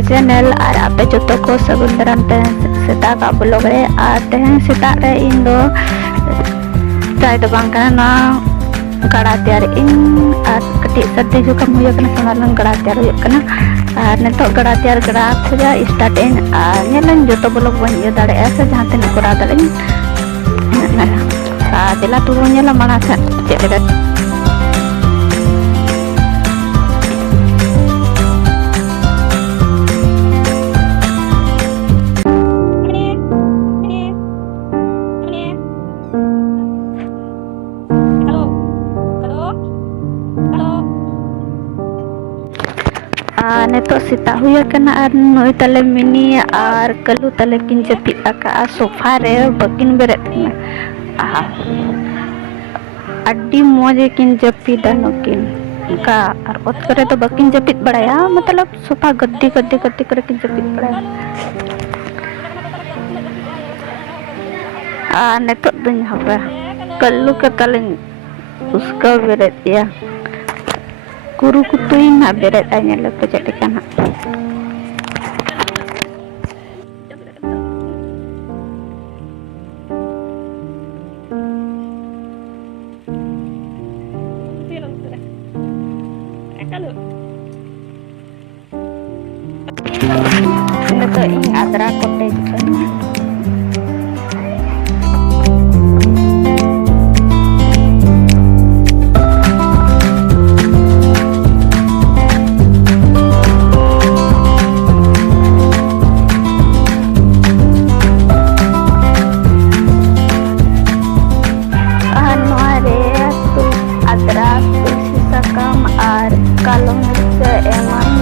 my channel और आपे जोतो को सगुन दाराम ते सेता का ब्लॉग रे और तेहन सेता रे इन दो चाय दो बांग kana ना गड़ा तैयार इन और कटी सर्दी जुकाम हुई kana सोनालन गड़ा तैयार हुई kana और नेतो गड़ा तैयार गड़ा खुजा स्टार्ट इन और नेलन जोतो ब्लॉग बन ये दाड़े ऐसे जहां ते नकोरा दाड़े दिला तू नेला माना से चेले नेतो सीता हुआ कना और नई तले मिनी और कलू तले किन जपी आका सोफा रे बकिन बेरेत अड्डी मौजे किन जपी दानोकिन का और ओत करे तो बकिन जपीत बड़ाया मतलब सोफा गद्दी गद्दी गद्दी करे किन जपीत बड़ाया नेतो दुन हवा कलू के तले उसका बेरेत या guru kutuin na beret tanya lepas jadi kana ini tuh ini adra kote juga kalau mereka emang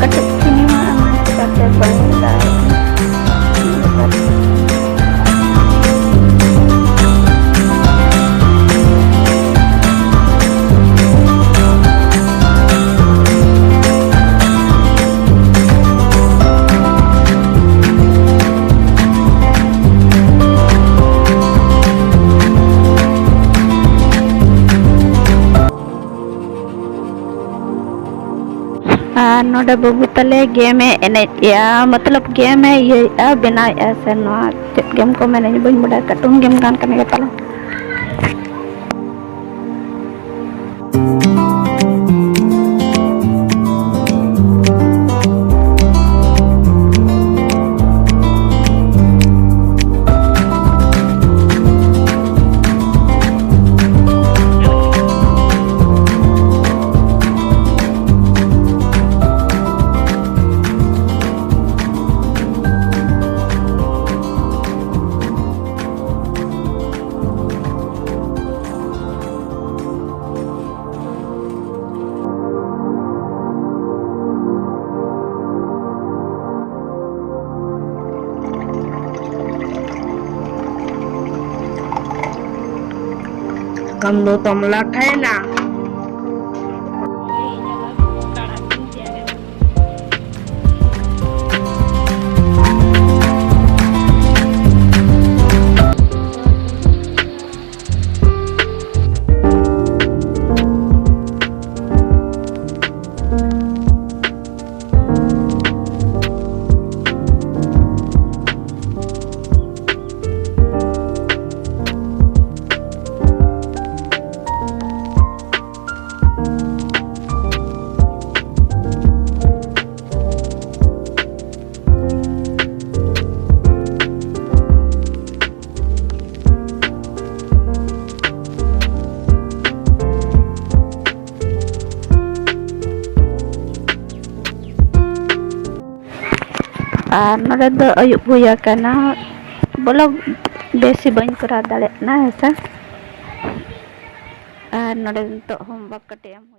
kecil sini emang kita banyak नोडे बबू तले गेम है एने या मतलब गेम है ये बिना ऐसे नो गेम को मैंने नहीं बड़ा कार्टून गेम गान करने का तला हम दो तमला खाए ना नोडे दो अयुब हुआ कना बोलो बेसी बन करा दाड़े ना ऐसा नोडे तो होमवर्क कटे